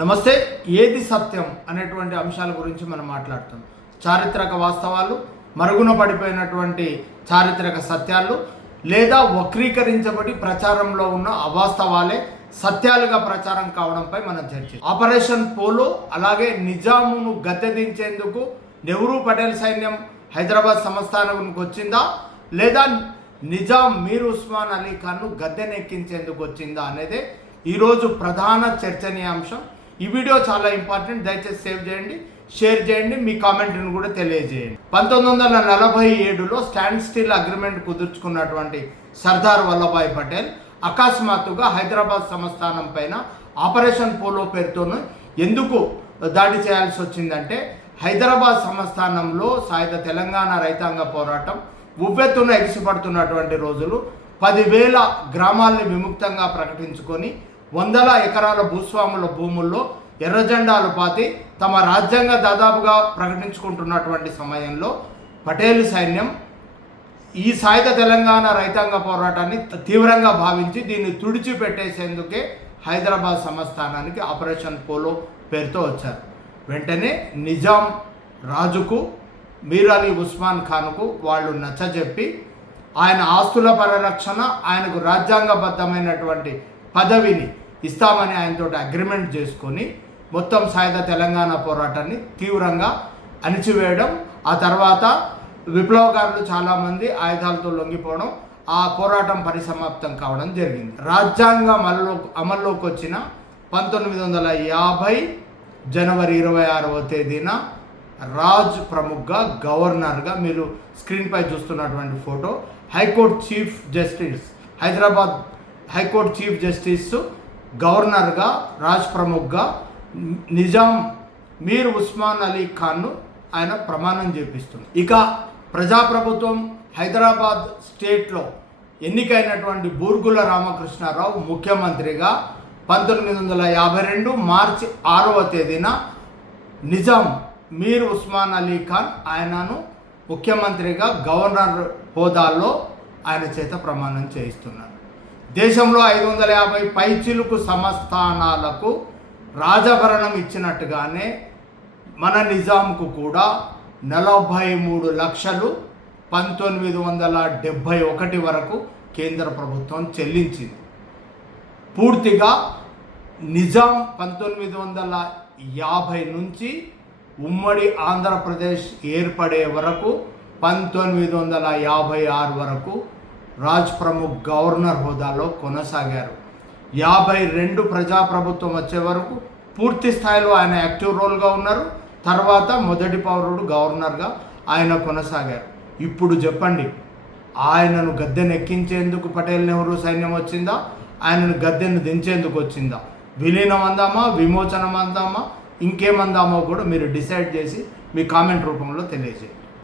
నమస్తే. ఏది సత్యం అనేటువంటి అంశాల గురించి మనం మాట్లాడుతాం. చారిత్రక వాస్తవాలు, మరుగున పడిపోయినటువంటి చారిత్రక సత్యాలు, లేదా వక్రీకరించబడి ప్రచారంలో ఉన్న అవాస్తవాలే సత్యాలుగా ప్రచారం కావడంపై మనం చర్చించాం. ఆపరేషన్ పోలో, అలాగే నిజామును గద్దెదించేందుకు నెహ్రూ పటేల్ సైన్యం హైదరాబాద్ సంస్థానానికి వచ్చిందా, లేదా నిజాం మీర్ ఉస్మాన్ అలీ ఖాన్ను గద్దెనెక్కించేందుకు వచ్చిందా అనేది ఈరోజు ప్రధాన చర్చనీయాంశం. ఈ వీడియో చాలా ఇంపార్టెంట్. దయచేసి సేవ్ చేయండి, షేర్ చేయండి, మీ కామెంట్ని కూడా తెలియజేయండి. 1947లో స్టాండ్ స్టిల్ అగ్రిమెంట్ కుదుర్చుకున్నటువంటి సర్దార్ వల్లభాయ్ పటేల్ అకస్మాత్తుగా హైదరాబాద్ సంస్థానం పైన ఆపరేషన్ పోలో పేరుతోనూ ఎందుకు దాడి చేయాల్సి వచ్చిందంటే, హైదరాబాద్ సంస్థానంలో సాయుధ తెలంగాణ రైతాంగ పోరాటం ఉవ్వెత్తున ఎగిసిపడుతున్నటువంటి రోజులు. 10,000 గ్రామాల్ని విముక్తంగా ప్రకటించుకొని వందల ఎకరాల భూస్వాముల భూముల్లో ఎర్రజెండాలు పాతి తమ రాజ్యాంగ దాదాపుగా ప్రకటించుకుంటున్నటువంటి సమయంలో పటేల్ సైన్యం ఈ సాయుధ తెలంగాణ రైతాంగ పోరాటాన్ని తీవ్రంగా భావించి దీన్ని తుడిచిపెట్టేసేందుకే హైదరాబాద్ సంస్థానానికి ఆపరేషన్ పోలో పేరుతో వచ్చారు. వెంటనే నిజాం రాజుకు, మీర్ అలీ ఉస్మాన్ ఖాన్కు వాళ్ళు నచ్చజెప్పి ఆయన ఆస్తుల పరిరక్షణ, ఆయనకు రాజ్యాంగబద్ధమైనటువంటి పదవిని ఇస్తామని ఆయనతో అగ్రిమెంట్ చేసుకొని మొత్తం సాయుధ తెలంగాణ పోరాటాన్ని తీవ్రంగా అణిచివేయడం, ఆ తర్వాత విప్లవకారులు చాలామంది ఆయుధాలతో లొంగిపోవడం, ఆ పోరాటం పరిసమాప్తం కావడం జరిగింది. రాజ్యాంగం అమల్లోకి వచ్చిన 1950 జనవరి 26వ తేదీన రాజ్ ప్రముఖ్గా, గవర్నర్గా, మీరు స్క్రీన్పై చూస్తున్నటువంటి photo, high court chief justice, Hyderabad high court chief justice గవర్నర్గా, రాజ్ ప్రముఖ్గా నిజాం మీర్ ఉస్మాన్ అలీ ఖాన్ను ఆయన ప్రమాణం చేపిస్తుంది. ఇక ప్రజాప్రభుత్వం హైదరాబాద్ స్టేట్లో ఎన్నికైనటువంటి బూర్గుల రామకృష్ణారావు ముఖ్యమంత్రిగా 1952 మార్చి 6వ తేదీన నిజాం మీర్ ఉస్మాన్ అలీ ఖాన్ ఆయనను ముఖ్యమంత్రిగా గవర్నర్ హోదాలో ఆయన చేత ప్రమాణం చేయిస్తున్నారు. దేశంలో 550 పైచిలుకు సంస్థానాలకు రాజభరణం ఇచ్చినట్టుగానే మన నిజాంకు కూడా 43 లక్షలు 1971 వరకు కేంద్ర ప్రభుత్వం చెల్లించింది. పూర్తిగా నిజాం 1950 నుంచి ఉమ్మడి ఆంధ్రప్రదేశ్ ఏర్పడే వరకు 1956 వరకు రాజ్ ప్రముఖ్ గవర్నర్ హోదాలో కొనసాగారు. 52 ప్రజాప్రభుత్వం వచ్చే వరకు పూర్తి స్థాయిలో ఆయన యాక్టివ్ రోల్గా ఉన్నారు. తర్వాత మొదటి పౌరుడు గవర్నర్గా ఆయన కొనసాగారు. ఇప్పుడు చెప్పండి, ఆయనను గద్దెనెక్కించేందుకు పటేల్ నెహ్రూ సైన్యం వచ్చిందా, ఆయనను గద్దెను దించేందుకు వచ్చిందా? విలీనం అందామా, విమోచనం అందామా, ఇంకేమందామో కూడా మీరు డిసైడ్ చేసి మీ కామెంట్ రూపంలో తెలియజేయండి.